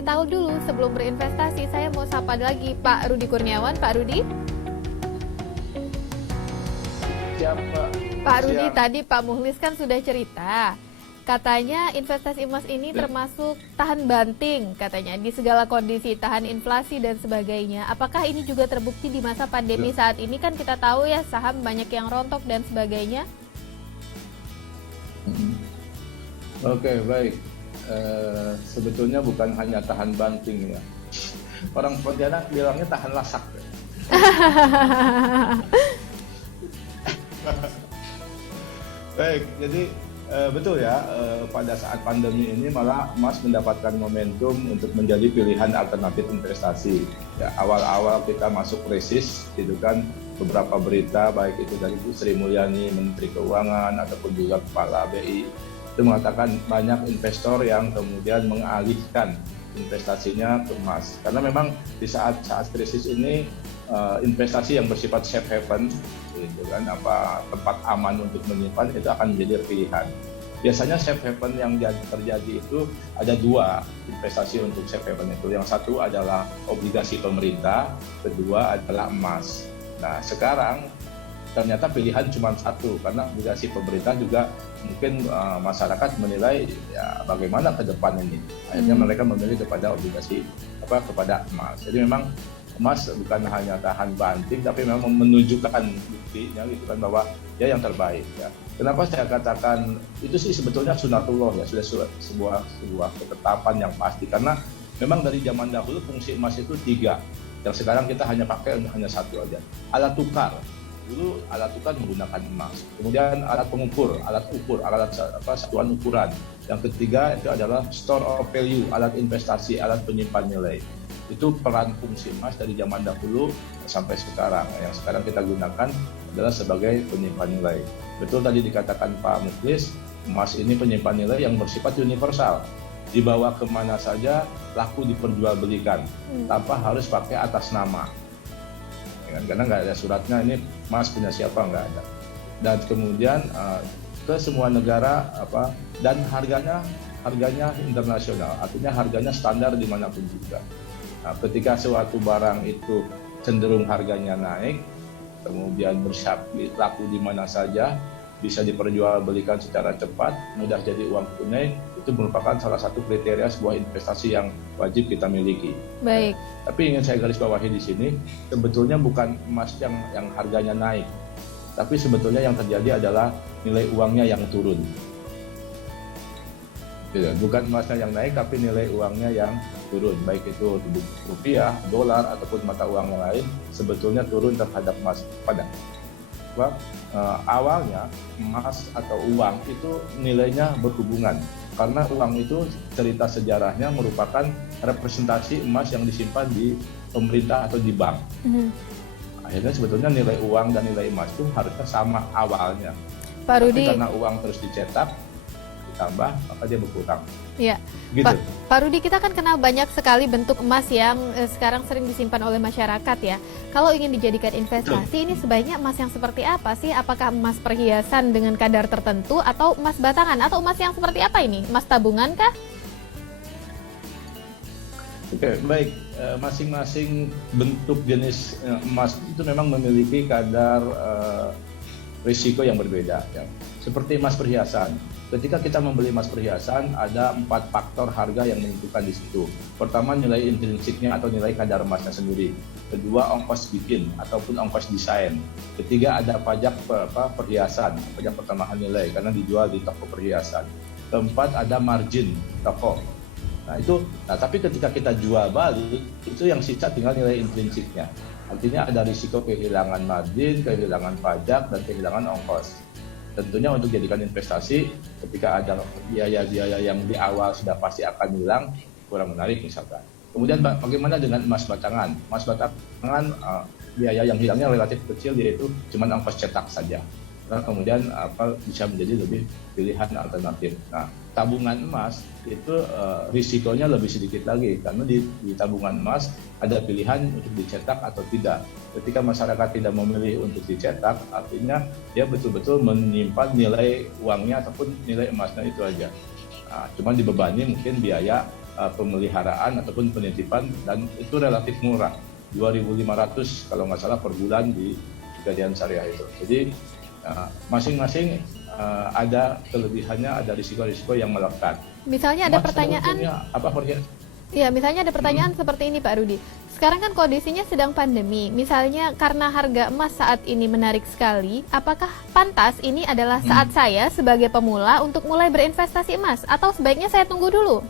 cari tahu dulu sebelum berinvestasi. Saya mau sapa lagi Pak Rudi Kurniawan. Pak Rudi? Siapa? Pak Rudi, tadi Pak Muhlis kan sudah cerita. Katanya investasi emas ini termasuk tahan banting katanya di segala kondisi, tahan inflasi dan sebagainya. Apakah ini juga terbukti di masa pandemi saat ini? Kan kita tahu ya saham banyak yang rontok dan sebagainya. Oke, baik. Sebetulnya bukan hanya tahan banting ya. Orang Pontianak bilangnya tahan lasak. Baik, jadi betul ya, pada saat pandemi ini malah emas mendapatkan momentum untuk menjadi pilihan alternatif investasi. Ya, awal-awal kita masuk krisis, itu kan beberapa berita baik itu dari Bu Sri Mulyani, Menteri Keuangan ataupun juga Kepala BI itu mengatakan banyak investor yang kemudian mengalihkan investasinya ke emas. Karena memang di saat krisis ini investasi yang bersifat safe haven, gitu kan, tempat aman untuk menyimpan itu akan menjadi pilihan. Biasanya safe haven yang terjadi itu ada dua investasi untuk safe haven itu. Yang satu adalah obligasi pemerintah, kedua adalah emas. Nah sekarang ternyata pilihan cuma satu, karena obligasi pemerintah juga mungkin masyarakat menilai ya bagaimana ke depan ini. Akhirnya mereka memilih kepada obligasi kepada emas. Jadi memang emas bukan hanya tahan banting, tapi memang menunjukkan buktinya gitu kan bahwa dia yang terbaik ya. Kenapa saya katakan itu sih sebetulnya sunatullah ya, sudah sebuah ketetapan yang pasti, karena memang dari zaman dahulu fungsi emas itu 3, yang sekarang kita hanya pakai hanya 1 aja. Alat tukar, dulu alat tukar menggunakan emas. Kemudian alat pengukur, alat satuan ukuran. Yang ketiga itu adalah store of value, alat investasi, alat penyimpan nilai. Itu peran fungsi emas dari zaman dahulu sampai sekarang. Yang sekarang kita gunakan adalah sebagai penyimpan nilai. Betul tadi dikatakan Pak Mukhlis, emas ini penyimpan nilai yang bersifat universal. Dibawa kemana saja laku diperjualbelikan tanpa harus pakai atas nama. Karena nggak ada suratnya ini emas punya siapa, nggak ada. Dan kemudian ke semua negara dan harganya internasional, artinya harganya standar dimanapun juga. Nah, ketika suatu barang itu cenderung harganya naik, kemudian laku di mana saja, bisa diperjualbelikan secara cepat, mudah jadi uang tunai, itu merupakan salah satu kriteria sebuah investasi yang wajib kita miliki. Baik. Tapi ingin saya garis bawahi di sini, sebetulnya bukan emas yang harganya naik, tapi sebetulnya yang terjadi adalah nilai uangnya yang turun. Bukan emasnya yang naik, tapi nilai uangnya yang turun, baik itu rupiah, dolar, ataupun mata uang yang lain, sebetulnya turun terhadap emas. Awalnya emas atau uang itu nilainya berhubungan, karena uang itu cerita sejarahnya merupakan representasi emas yang disimpan di pemerintah atau di bank. Akhirnya sebetulnya nilai uang dan nilai emas itu harusnya sama awalnya. Pak Rudi, tapi karena uang terus dicetak, ditambah, maka dia berkurang. Iya. Gitu. Pak Rudi, kita kan kenal banyak sekali bentuk emas yang sekarang sering disimpan oleh masyarakat ya. Kalau ingin dijadikan investasi, ini sebaiknya emas yang seperti apa sih? Apakah emas perhiasan dengan kadar tertentu, atau emas batangan, atau emas yang seperti apa ini? Emas tabungan kah? Oke, baik. Masing-masing bentuk jenis emas itu memang memiliki kadar risiko yang berbeda. Ya. Seperti emas perhiasan. Ketika kita membeli emas perhiasan, ada 4 faktor harga yang menentukan di situ. Pertama, nilai intrinsiknya atau nilai kadar emasnya sendiri. Kedua, ongkos bikin ataupun ongkos desain. Ketiga, ada pajak perhiasan, pajak pertambahan nilai karena dijual di toko perhiasan. Keempat, ada margin toko. Tapi ketika kita jual balik, itu yang sisa tinggal nilai intrinsiknya. Artinya ada risiko kehilangan margin, kehilangan pajak, dan kehilangan ongkos. Tentunya untuk jadikan investasi, ketika ada biaya-biaya yang di awal sudah pasti akan hilang, kurang menarik misalkan. Kemudian bagaimana dengan emas batangan? Emas batangan biaya yang hilangnya relatif kecil, yaitu cuma ongkos cetak saja. Nah, kemudian bisa menjadi lebih pilihan alternatif. Nah, tabungan emas itu risikonya lebih sedikit lagi, karena di tabungan emas ada pilihan untuk dicetak atau tidak. Ketika masyarakat tidak memilih untuk dicetak, artinya dia betul-betul menyimpan nilai uangnya ataupun nilai emasnya itu aja. Nah, cuma dibebani mungkin biaya pemeliharaan ataupun penitipan, dan itu relatif murah, 2.500 kalau nggak salah per bulan di Pegadaian Syariah itu. Jadi masing-masing ada kelebihannya, ada risiko-risiko yang melekat. Misalnya ada pertanyaan, misalnya ada pertanyaan seperti ini Pak Rudi. Sekarang kan kondisinya sedang pandemi, misalnya karena harga emas saat ini menarik sekali, apakah pantas ini adalah saat saya sebagai pemula untuk mulai berinvestasi emas, atau sebaiknya saya tunggu dulu?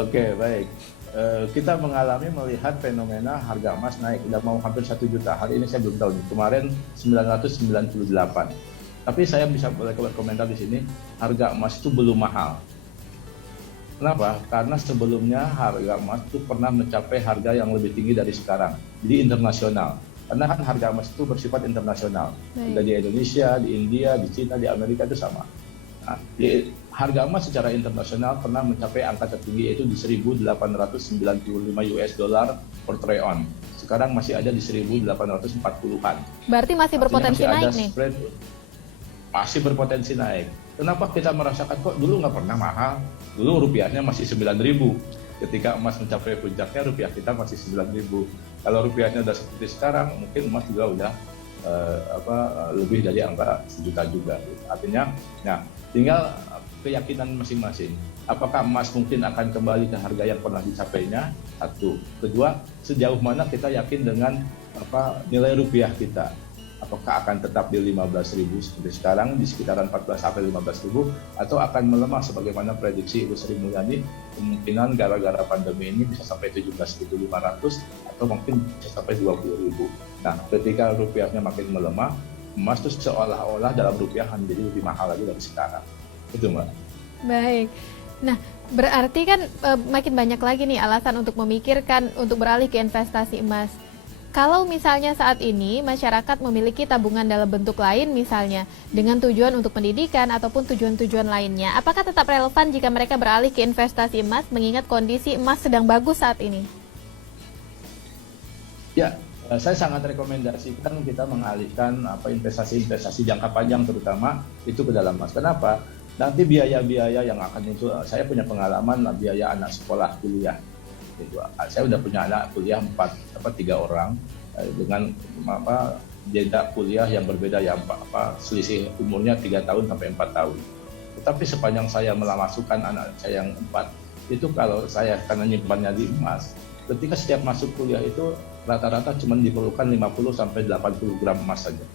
Oke, baik. Kita melihat fenomena harga emas naik, udah mau hampir 1 juta. Hari ini saya belum tahu, kemarin 998. Tapi saya bisa boleh komentar di sini, harga emas itu belum mahal. Kenapa? Karena sebelumnya harga emas itu pernah mencapai harga yang lebih tinggi dari sekarang, jadi internasional. Karena kan harga emas itu bersifat internasional. Ada di Indonesia, di India, di Cina, di Amerika itu sama. Nah, harga emas secara internasional pernah mencapai angka tertinggi, yaitu di 1.895 US dollar per troy ounce. Sekarang masih ada di 1.840-an. Berarti masih berpotensi naik nih? Masih berpotensi naik. Kenapa kita merasakan kok dulu nggak pernah mahal? Dulu rupiahnya masih 9.000. Ketika emas mencapai puncaknya, rupiah kita masih 9.000. Kalau rupiahnya udah seperti sekarang, mungkin emas juga udah lebih dari angka 1 juta juga. Artinya, nah, tinggal keyakinan masing-masing. Apakah emas mungkin akan kembali ke harga yang pernah dicapainya? Satu. Kedua, sejauh mana kita yakin dengan nilai rupiah kita? Apakah akan tetap di 15.000 seperti sekarang, di sekitaran 14 sampai 15.000, atau akan melemah sebagaimana prediksi Ibu Sri Mulyani, kemungkinan gara-gara pandemi ini bisa sampai 17.500 atau mungkin bisa sampai 20.000. Nah, ketika rupiahnya makin melemah, emas itu seolah-olah dalam rupiah akan menjadi lebih mahal lagi dari sekarang. Itu, Mbak. Baik. Nah, berarti kan makin banyak lagi nih alasan untuk memikirkan untuk beralih ke investasi emas. Kalau misalnya saat ini masyarakat memiliki tabungan dalam bentuk lain, misalnya dengan tujuan untuk pendidikan ataupun tujuan-tujuan lainnya, apakah tetap relevan jika mereka beralih ke investasi emas mengingat kondisi emas sedang bagus saat ini? Ya, saya sangat rekomendasikan kita mengalihkan investasi-investasi jangka panjang terutama itu ke dalam emas. Kenapa? Nanti biaya-biaya yang akan muncul, saya punya pengalaman biaya anak sekolah kuliah. Saya udah punya anak kuliah 3 orang dengan jeda kuliah yang berbeda, ya selisih umurnya 3 tahun sampai 4 tahun. Tetapi sepanjang saya memasukkan anak saya yang 4, itu kalau saya karena nyimpannya di emas, ketika setiap masuk kuliah itu rata-rata cuma diperlukan 50 sampai 80 gram emas saja.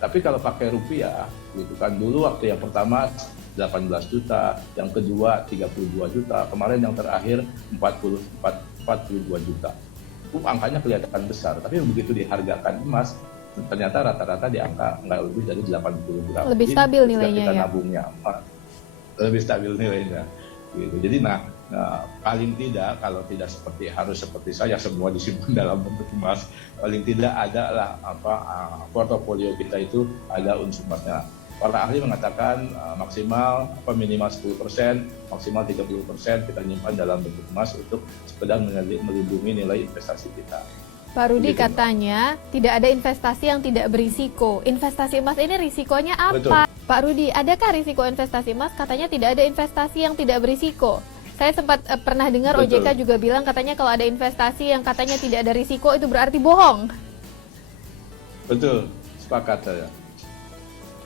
Tapi kalau pakai rupiah, gitu kan, dulu waktu yang pertama 18 juta, yang kedua 32 juta, kemarin yang terakhir 42 juta. Itu angkanya kelihatan besar, tapi begitu dihargakan emas, ternyata rata-rata di angka nggak lebih dari 80 gram. Lebih jadi, stabil nilainya kita ya? Nabungnya, lebih stabil nilainya. Gitu. Jadi paling tidak kalau tidak harus seperti saya semua disimpan dalam bentuk emas, paling tidak adalah portofolio kita itu ada unsur emasnya. Para ahli mengatakan maksimal minimal 10%, maksimal 30% kita nyimpan dalam bentuk emas untuk sekedar melindungi nilai investasi kita. Pak Rudi katanya tidak ada investasi yang tidak berisiko. Investasi emas ini risikonya apa? Betul. Pak Rudi, adakah risiko investasi emas? Katanya tidak ada investasi yang tidak berisiko. Saya sempat pernah dengar Betul. OJK juga bilang katanya kalau ada investasi yang katanya tidak ada risiko itu berarti bohong. Betul, sepakat saya.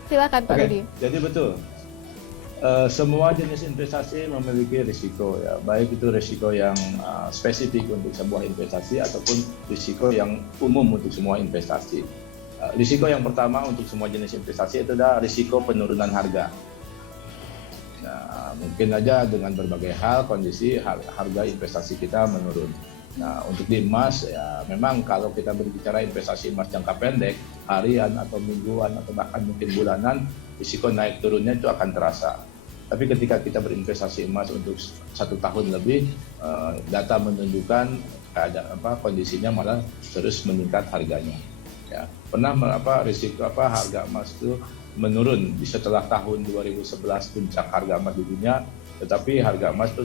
Silakan Pak Rudi. Jadi betul. Semua jenis investasi memiliki risiko, ya, baik itu risiko yang spesifik untuk sebuah investasi ataupun risiko yang umum untuk semua investasi. Risiko yang pertama untuk semua jenis investasi itu adalah risiko penurunan harga. Nah, mungkin aja dengan berbagai hal kondisi harga investasi kita menurun. Nah, untuk di emas, ya memang kalau kita berbicara investasi emas jangka pendek, harian atau mingguan atau bahkan mungkin bulanan, risiko naik turunnya itu akan terasa. Tapi ketika kita berinvestasi emas untuk 1 tahun lebih, data menunjukkan kondisinya malah terus meningkat harganya. Ya, pernah risiko harga emas itu menurun setelah tahun 2011 puncak harga emas di dunia, tetapi harga emas itu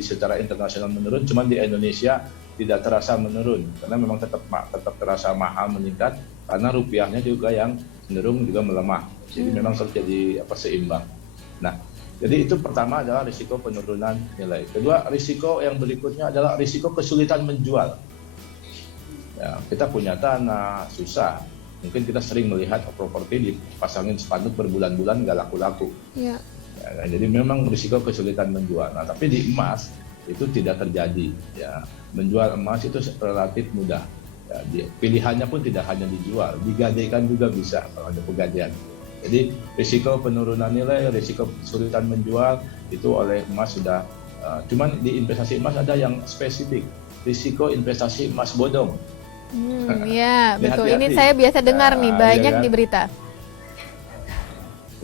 secara internasional menurun, cuman di Indonesia tidak terasa menurun karena memang tetap terasa mahal meningkat karena rupiahnya juga yang cenderung juga melemah. Jadi memang terjadi seimbang. Nah, Jadi itu pertama adalah risiko penurunan nilai. Kedua, risiko yang berikutnya adalah risiko kesulitan menjual. Ya, kita punya tanah, susah. Mungkin kita sering melihat properti dipasangin spanduk berbulan-bulan nggak laku-laku. Ya. Ya, jadi memang risiko kesulitan menjual. Nah, tapi di emas itu tidak terjadi. Ya, menjual emas itu relatif mudah. Ya, pilihannya pun tidak hanya dijual, digadaikan juga bisa kalau ada pegadaian. Jadi risiko penurunan nilai, risiko kesulitan menjual itu oleh emas sudah. Cuman di investasi emas ada yang spesifik, risiko investasi emas bodong. Ya, betul. Hati-hati. Ini saya biasa dengar nih, banyak iya kan? di berita.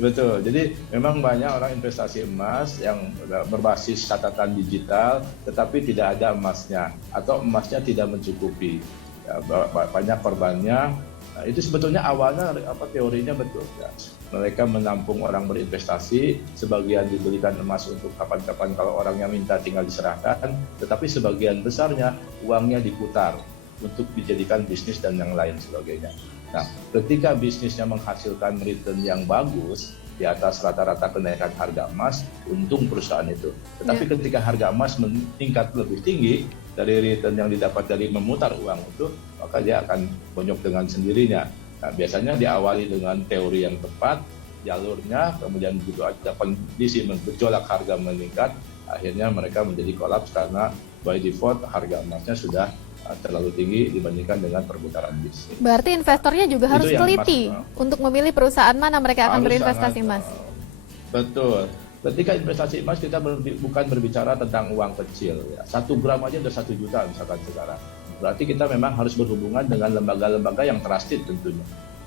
Betul. Jadi memang banyak orang investasi emas yang berbasis catatan digital, tetapi tidak ada emasnya atau emasnya tidak mencukupi. Ya, banyak korbannya. Nah, itu sebetulnya awalnya teorinya betul. Ya. Mereka menampung orang berinvestasi, sebagian dibelikan emas untuk kapan-kapan kalau orangnya minta tinggal diserahkan, tetapi sebagian besarnya uangnya diputar untuk dijadikan bisnis dan yang lain sebagainya. Nah, ketika bisnisnya menghasilkan return yang bagus di atas rata-rata kenaikan harga emas, untung perusahaan itu. Tetapi ketika harga emas meningkat lebih tinggi dari return yang didapat dari memutar uang itu, maka dia akan bonyok dengan sendirinya. Nah, biasanya diawali dengan teori yang tepat, jalurnya, kemudian begitu ada kondisi bergejolak harga meningkat, akhirnya mereka menjadi kolaps karena by default harga emasnya sudah terlalu tinggi dibandingkan dengan perputaran bisnis. Berarti investornya juga harus teliti untuk memilih perusahaan mana mereka akan berinvestasi emas. Betul. Ketika investasi emas kita bukan berbicara tentang uang kecil. Ya. 1 gram aja udah 1 juta misalkan sekarang. Berarti kita memang harus berhubungan dengan lembaga-lembaga yang trusted tentunya.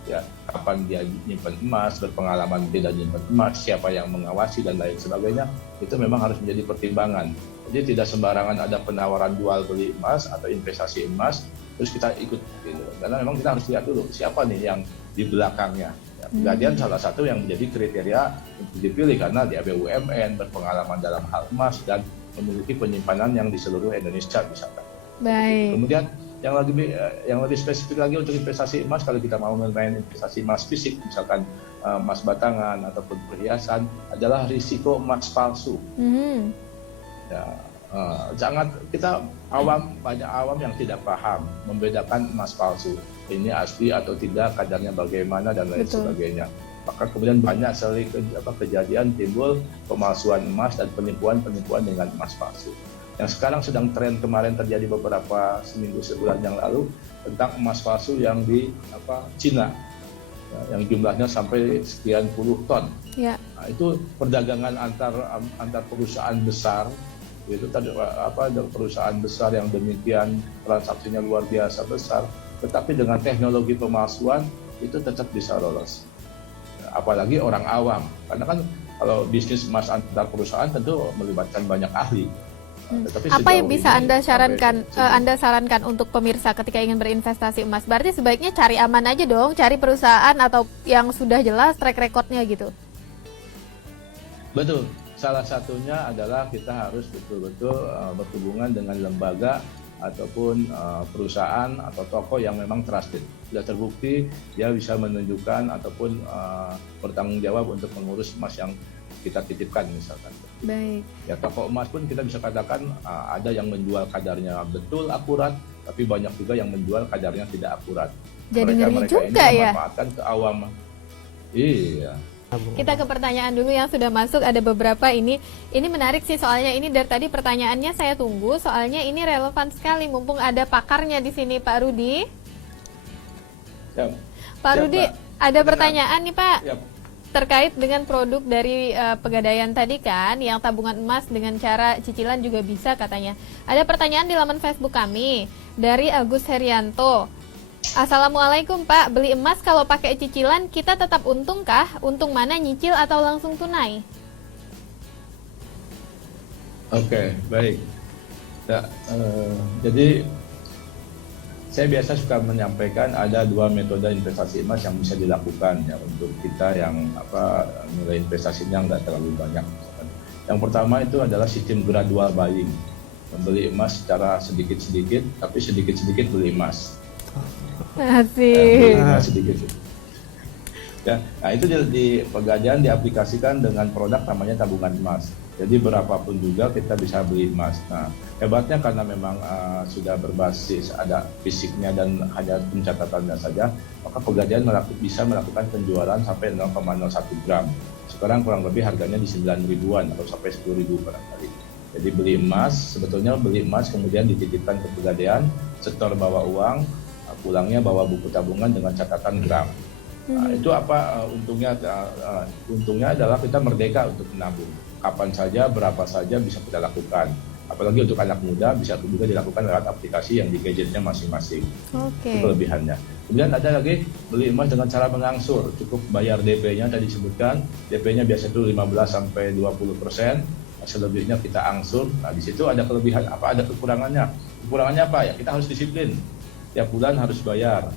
Ya, kapan dia nyimpan emas, berpengalaman tidak nyimpan emas, siapa yang mengawasi dan lain sebagainya, itu memang harus menjadi pertimbangan. Jadi tidak sembarangan ada penawaran jual beli emas atau investasi emas, terus kita ikut gitu. Karena memang kita harus lihat dulu siapa nih yang di belakangnya. Ya, Pegadaian salah satu yang menjadi kriteria untuk dipilih karena dia BUMN, berpengalaman dalam hal emas dan memiliki penyimpanan yang di seluruh Indonesia misalkan. Baik. Kemudian yang lebih spesifik lagi untuk investasi emas, kalau kita mau main investasi emas fisik, misalkan emas batangan ataupun perhiasan, adalah risiko emas palsu. Ya, sangat kita banyak awam yang tidak paham membedakan emas palsu. Ini asli atau tidak, kadarnya bagaimana dan lain sebagainya. Maka kemudian banyak sekali kejadian timbul pemalsuan emas dan penipuan dengan emas palsu. Yang sekarang sedang tren kemarin terjadi beberapa sebulan yang lalu tentang emas palsu yang di Cina, ya, yang jumlahnya sampai sekian puluh ton. Ya. Nah, itu perdagangan antar perusahaan besar, itu tadi perusahaan besar yang demikian transaksinya luar biasa besar, tetapi dengan teknologi pemalsuan itu tetap bisa lolos. Apalagi orang awam, karena kan kalau bisnis emas antar perusahaan tentu melibatkan banyak ahli. Apa yang bisa Anda sarankan untuk pemirsa ketika ingin berinvestasi emas? Berarti sebaiknya cari aman aja dong, cari perusahaan atau yang sudah jelas track recordnya gitu. Betul. Salah satunya adalah kita harus betul-betul berhubungan dengan lembaga ataupun perusahaan atau toko yang memang trusted. Sudah terbukti dia bisa menunjukkan ataupun bertanggung jawab untuk mengurus emas yang kita titipkan misalkan. Baik. Ya, toko emas pun kita bisa katakan ada yang menjual kadarnya betul akurat, tapi banyak juga yang menjual kadarnya tidak akurat. Jadi ngeri juga ini ya. Memanfaatkan keawaman. Iya. Kita ke pertanyaan dulu yang sudah masuk, ada beberapa ini menarik sih soalnya ini dari tadi pertanyaannya saya tunggu, soalnya ini relevan sekali mumpung ada pakarnya di sini Pak Rudi. Siap. Pak Rudi, ada pertanyaan nih Pak. Siap. Terkait dengan produk dari Pegadaian tadi kan, yang tabungan emas dengan cara cicilan juga bisa katanya. Ada pertanyaan di laman Facebook kami dari Agus Herianto. Assalamualaikum Pak, beli emas kalau pakai cicilan kita tetap untung kah? Untung mana, nyicil atau langsung tunai? Oke, baik. Ya, jadi saya biasa suka menyampaikan ada 2 metode investasi emas yang bisa dilakukan ya untuk kita yang nilai investasinya nggak terlalu banyak. Yang pertama itu adalah sistem gradual buying, membeli emas secara sedikit-sedikit, tapi sedikit-sedikit beli emas. Asik. Beli emas sedikit. Ya, nah itu di Pegadaian diaplikasikan dengan produk namanya tabungan emas. Jadi berapapun juga kita bisa beli emas. Nah, hebatnya karena memang sudah berbasis ada fisiknya dan hanya pencatatannya saja, maka Pegadaian bisa melakukan penjualan sampai 0,01 gram. Sekarang kurang lebih harganya di 9 ribuan atau sampai 10 ribu barangkali. Jadi beli emas, sebetulnya beli emas kemudian dititipkan ke Pegadaian, setor bawa uang, pulangnya bawa buku tabungan dengan catatan gram. Nah, itu apa untungnya? Untungnya adalah kita merdeka untuk menabung. Kapan saja, berapa saja bisa kita lakukan. Apalagi untuk anak muda bisa juga dilakukan lewat aplikasi yang di gadgetnya masing-masing. Itu kelebihannya. Kemudian ada lagi beli emas dengan cara mengangsur. Cukup bayar DP-nya tadi disebutkan. DP-nya biasa itu 15-20%. Selebihnya kita angsur. Nah, di situ ada kelebihan apa? Ada kekurangannya. Kekurangannya apa ya? Kita harus disiplin. Tiap bulan harus bayar.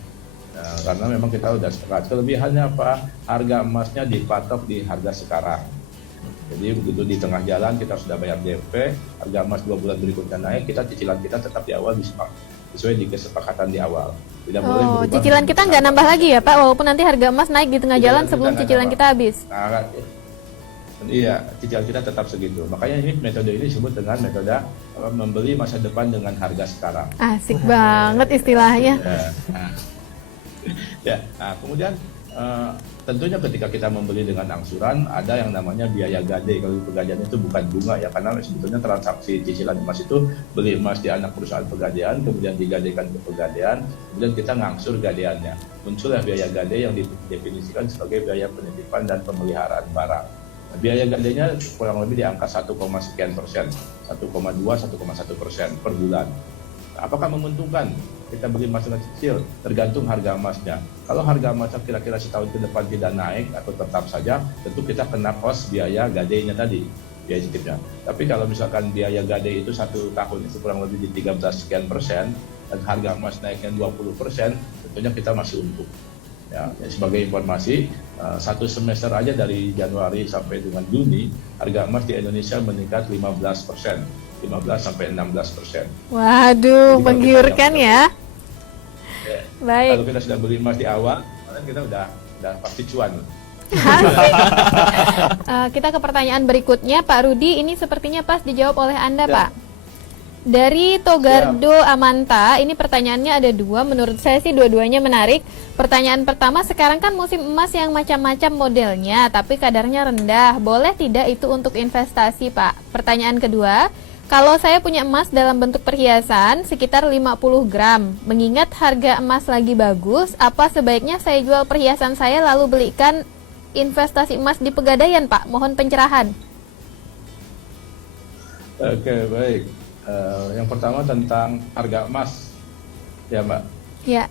Nah, karena memang kita udah sepakat. Kelebihannya apa? Harga emasnya dipatok di harga sekarang. Jadi begitu di tengah jalan kita sudah bayar DP, harga emas 2 bulan berikutnya naik, cicilan kita tetap di awal sesuai di kesepakatan di awal. Tidak boleh berubah. Cicilan kita nggak nambah lagi ya Pak, walaupun nanti harga emas naik di tengah jalan sebelum cicilan kita habis. Nah, iya, cicilan kita tetap segitu. Makanya ini metode ini disebut dengan metode membeli masa depan dengan harga sekarang. Asik banget istilahnya. Nah, kemudian tentunya ketika kita membeli dengan angsuran ada yang namanya biaya gade. Kalau di Pegadaian itu bukan bunga ya, karena sebetulnya transaksi cicilan emas itu beli emas di anak perusahaan Pegadaian, kemudian digadekan ke Pegadaian, kemudian kita ngangsur gadeannya. Muncullah biaya gade yang didefinisikan sebagai biaya penitipan dan pemeliharaan barang. Nah, biaya gadenya kurang lebih di angka 1, sekian persen, 1,2-1,1% per bulan. Apakah menguntungkan kita beli emas dengan cicil? Tergantung harga emasnya. Kalau harga emasnya kira-kira setahun ke depan tidak naik atau tetap saja, tentu kita kena kos biaya gadenya tadi, biaya cicilnya. Tapi kalau misalkan biaya gade itu 1 tahun itu kurang lebih di 13 sekian persen dan harga emas naiknya 20%, tentunya kita masih untung. Ya, sebagai informasi, 1 semester aja dari Januari sampai dengan Juni, harga emas di Indonesia meningkat 15%. 15-16%. Waduh, menggiurkan ya. Baik. Kalau kita sudah beli emas di awal, kita udah pasti cuan. Kita ke pertanyaan berikutnya, Pak Rudi. Ini sepertinya pas dijawab oleh Anda, Pak. Dari Togardo Amanta, ini pertanyaannya ada 2. Menurut saya sih dua-duanya menarik. Pertanyaan pertama, sekarang kan musim emas yang macam-macam modelnya, tapi kadarnya rendah. Boleh tidak itu untuk investasi, Pak? Pertanyaan kedua, kalau saya punya emas dalam bentuk perhiasan sekitar 50 gram, mengingat harga emas lagi bagus, apa sebaiknya saya jual perhiasan saya lalu belikan investasi emas di Pegadaian, Pak? Mohon pencerahan. Oke, baik. Yang pertama tentang harga emas, ya Mbak. Ya.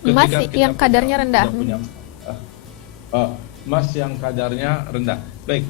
Emas yang kadarnya rendah. Emas yang kadarnya rendah. Baik.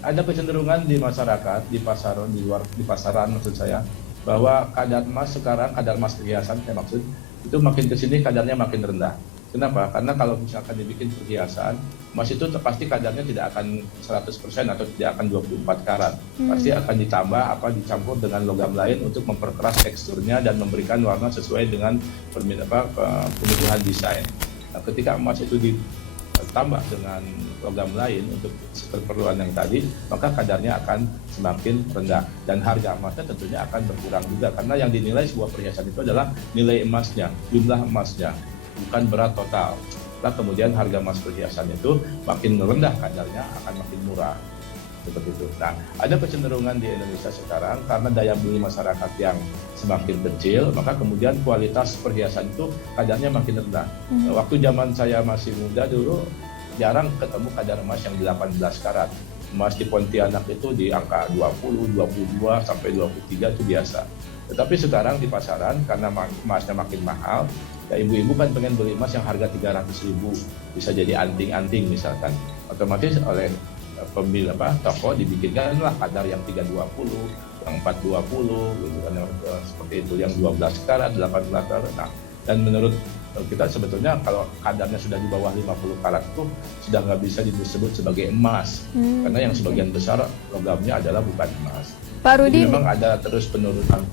Ada kecenderungan di masyarakat, di pasaran maksud saya, bahwa kadar emas sekarang, kadar emas perhiasan saya maksud, itu makin kesini kadarnya makin rendah. Kenapa? Karena kalau misalkan dibikin perhiasan, emas itu pasti kadarnya tidak akan 100% atau tidak akan 24 karat. Pasti akan ditambah dicampur dengan logam lain untuk memperkeras teksturnya dan memberikan warna sesuai dengan kebutuhan desain. Nah, ketika emas itu ditambah dengan logam lain untuk keperluan yang tadi, maka kadarnya akan semakin rendah dan harga emasnya tentunya akan berkurang juga, karena yang dinilai sebuah perhiasan itu adalah nilai emasnya, jumlah emasnya, bukan berat total. Nah, kemudian harga emas perhiasan itu makin rendah kadarnya akan makin murah, seperti itu. Nah, ada kecenderungan di Indonesia sekarang karena daya beli masyarakat yang semakin kecil, maka kemudian kualitas perhiasan itu kadarnya makin rendah. Waktu zaman saya masih muda dulu, jarang ketemu kadar emas yang 18 karat. Emas di Pontianak itu di angka 20, 22, sampai 23 itu biasa. Tetapi sekarang di pasaran, karena emasnya makin mahal, ya ibu-ibu kan pengen beli emas yang harga 300.000, bisa jadi anting-anting misalkan. Otomatis oleh pemilik toko dibikinkanlah kadar yang 320, yang 420, gitu kan, seperti itu, yang 12 karat, 18 karat. Nah, dan menurut kita sebetulnya kalau kadarnya sudah di bawah 50 karat itu sudah nggak bisa disebut sebagai emas, karena yang sebagian besar logamnya adalah bukan emas. Pak Rudi, jadi memang ada terus penurunan.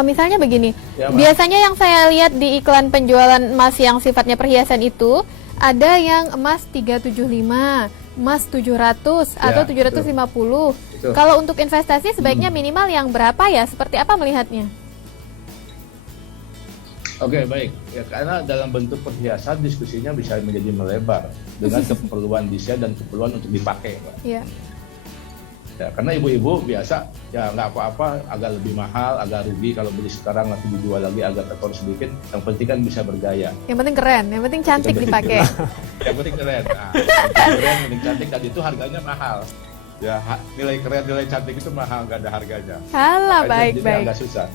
Misalnya begini, Ya, Mas. biasanya yang saya lihat di iklan penjualan emas yang sifatnya perhiasan itu, ada yang emas 375, emas 700, Ya, atau 750. Betul. Kalau untuk investasi sebaiknya minimal yang berapa ya? Seperti apa melihatnya? Oke, baik. Ya, karena dalam bentuk perhiasan diskusinya bisa menjadi melebar dengan keperluan desain dan keperluan untuk dipakai, Mbak. Iya. Ya, karena ibu-ibu biasa ya nggak apa-apa, agak lebih mahal, agak rugi kalau beli sekarang nanti dijual lagi agak tekor sedikit. Yang penting kan bisa bergaya. Yang penting keren, yang penting cantik dipakai. Yang penting keren. Nah, yang penting keren, yang penting cantik, dan itu harganya mahal. Ya, nilai keren, nilai cantik itu mahal, nggak ada harganya. Halah, Makanya jadi baik-baik. agak susah.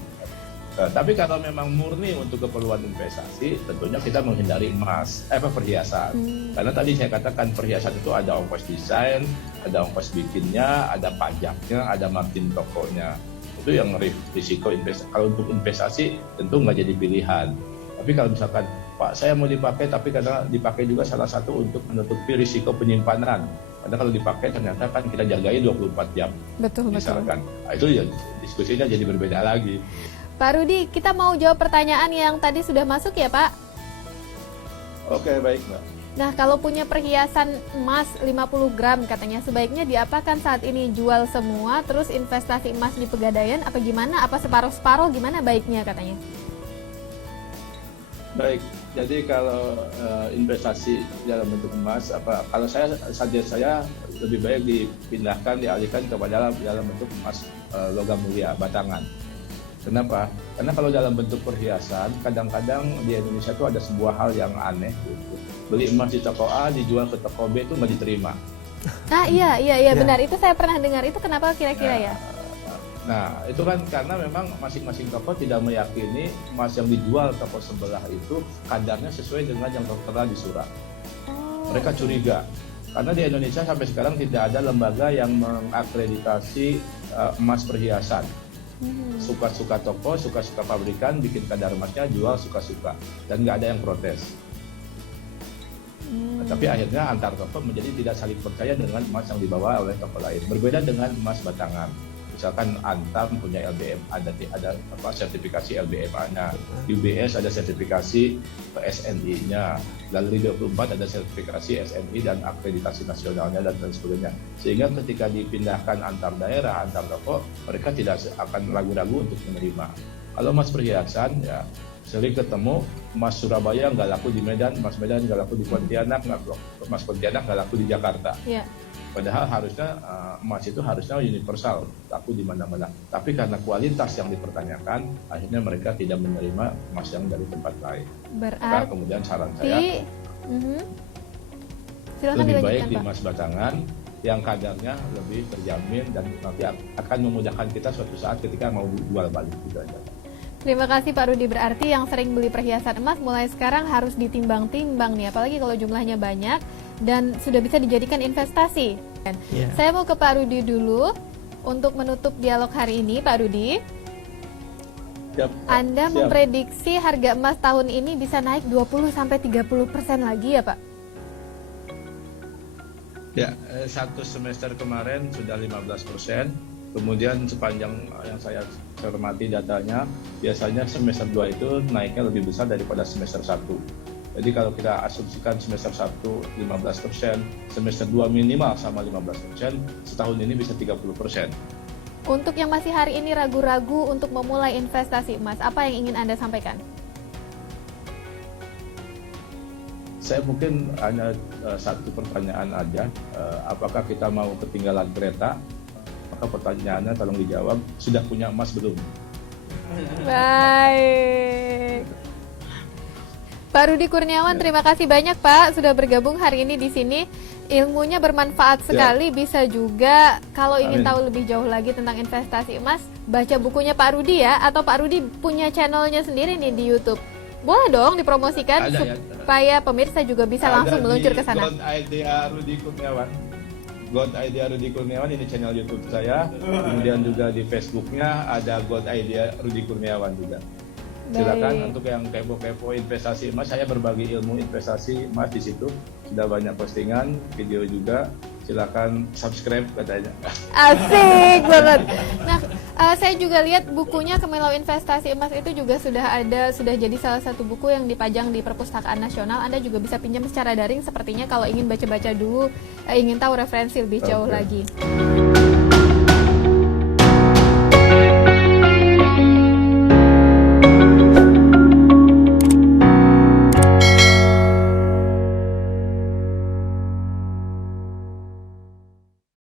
Tapi kalau memang murni untuk keperluan investasi, tentunya kita menghindari emas, perhiasan. Karena tadi saya katakan perhiasan itu ada ongkos desain, ada ongkos bikinnya, ada pajaknya, ada margin tokonya. Itu yang risiko investasi. Kalau untuk investasi tentu nggak jadi pilihan. Tapi kalau misalkan, Pak, saya mau dipakai, tapi karena dipakai juga salah satu untuk menutupi risiko penyimpanan. Karena kalau dipakai ternyata kan kita jagai 24 jam. Betul. Misalkan. Nah, itu ya diskusinya jadi berbeda lagi. Pak Rudi, kita mau jawab pertanyaan yang tadi sudah masuk ya, Pak? Oke, baik, Mbak. Nah, kalau punya perhiasan emas 50 gram katanya, sebaiknya diapakan saat ini? Jual semua, terus investasi emas di Pegadaian, apa gimana? Apa separuh-separuh, gimana baiknya katanya? Baik, jadi kalau investasi dalam bentuk emas, kalau saya lebih baik dipindahkan, dialihkan kepada dalam bentuk emas logam mulia, batangan. Kenapa? Karena kalau dalam bentuk perhiasan, kadang-kadang di Indonesia itu ada sebuah hal yang aneh. Gitu. Beli emas di toko A, dijual ke toko B itu nggak diterima. Iya, benar. Itu saya pernah dengar. Itu kenapa kira-kira ya? Nah, itu kan karena memang masing-masing toko tidak meyakini emas yang dijual toko sebelah itu kadarnya sesuai dengan yang tertera di surat. Mereka curiga. Karena di Indonesia sampai sekarang tidak ada lembaga yang mengakreditasi emas perhiasan. Suka-suka toko, suka-suka pabrikan, bikin kadar emasnya, jual suka-suka. Dan nggak ada yang protes. Tapi akhirnya antar toko menjadi tidak saling percaya dengan emas yang dibawa oleh toko lain. Berbeda dengan emas batangan. Misalkan Antam punya LBM, ada sertifikasi LBMA-nya, UBS ada sertifikasi SNI-nya, lalu di 24 ada sertifikasi SNI dan akreditasi nasionalnya dan sebagainya. Sehingga ketika dipindahkan antar daerah, antar toko, mereka tidak akan ragu-ragu untuk menerima. Kalau emas perhiasan, ya sering ketemu emas Surabaya nggak laku di Medan, emas Medan nggak laku di Pontianak, emas Pontianak nggak laku di Jakarta. Iya. Padahal harusnya emas itu harusnya universal, laku di mana-mana. Tapi karena kualitas yang dipertanyakan, akhirnya mereka tidak menerima emas yang dari tempat lain. Maka kemudian saran saya, lebih baik di emas batangan yang kadarnya lebih terjamin dan nanti akan memudahkan kita suatu saat ketika mau jual balik juga. Terima kasih Pak Rudi. Berarti yang sering beli perhiasan emas mulai sekarang harus ditimbang-timbang nih, apalagi kalau jumlahnya banyak dan sudah bisa dijadikan investasi. Saya mau ke Pak Rudi dulu untuk menutup dialog hari ini, Pak Rudi. Anda memprediksi harga emas tahun ini bisa naik 20-30% lagi ya, Pak? Ya, satu semester kemarin sudah 15%. Kemudian sepanjang yang saya cermati datanya, biasanya semester 2 itu naiknya lebih besar daripada semester 1. Jadi kalau kita asumsikan semester 1 15%, semester 2 minimal sama 15%, setahun ini bisa 30%. Untuk yang masih hari ini ragu-ragu untuk memulai investasi emas, apa yang ingin Anda sampaikan? Saya mungkin hanya satu pertanyaan aja, apakah kita mau ketinggalan kereta? Maka pertanyaannya tolong dijawab, sudah punya emas belum? Baik. Pak Rudi Kurniawan, terima kasih banyak Pak sudah bergabung hari ini di sini. Ilmunya bermanfaat sekali, bisa juga kalau ingin tahu lebih jauh lagi tentang investasi emas, baca bukunya Pak Rudi ya, atau Pak Rudi punya channelnya sendiri nih di YouTube. Boleh dong dipromosikan supaya pemirsa juga bisa langsung meluncur ke sana. God Idea Rudi Kurniawan. God Idea Rudi Kurniawan, ini channel YouTube saya. Kemudian juga di Facebooknya ada God Idea Rudi Kurniawan juga. Silakan untuk yang kepo-kepo investasi emas, saya berbagi ilmu investasi emas di situ. Sudah banyak postingan, video juga. Silakan subscribe katanya. Asik banget. Nah, Saya juga lihat bukunya Kemilau Investasi Emas itu juga sudah jadi salah satu buku yang dipajang di Perpustakaan Nasional. Anda juga bisa pinjam secara daring sepertinya kalau ingin baca-baca dulu, ingin tahu referensi lebih jauh lagi.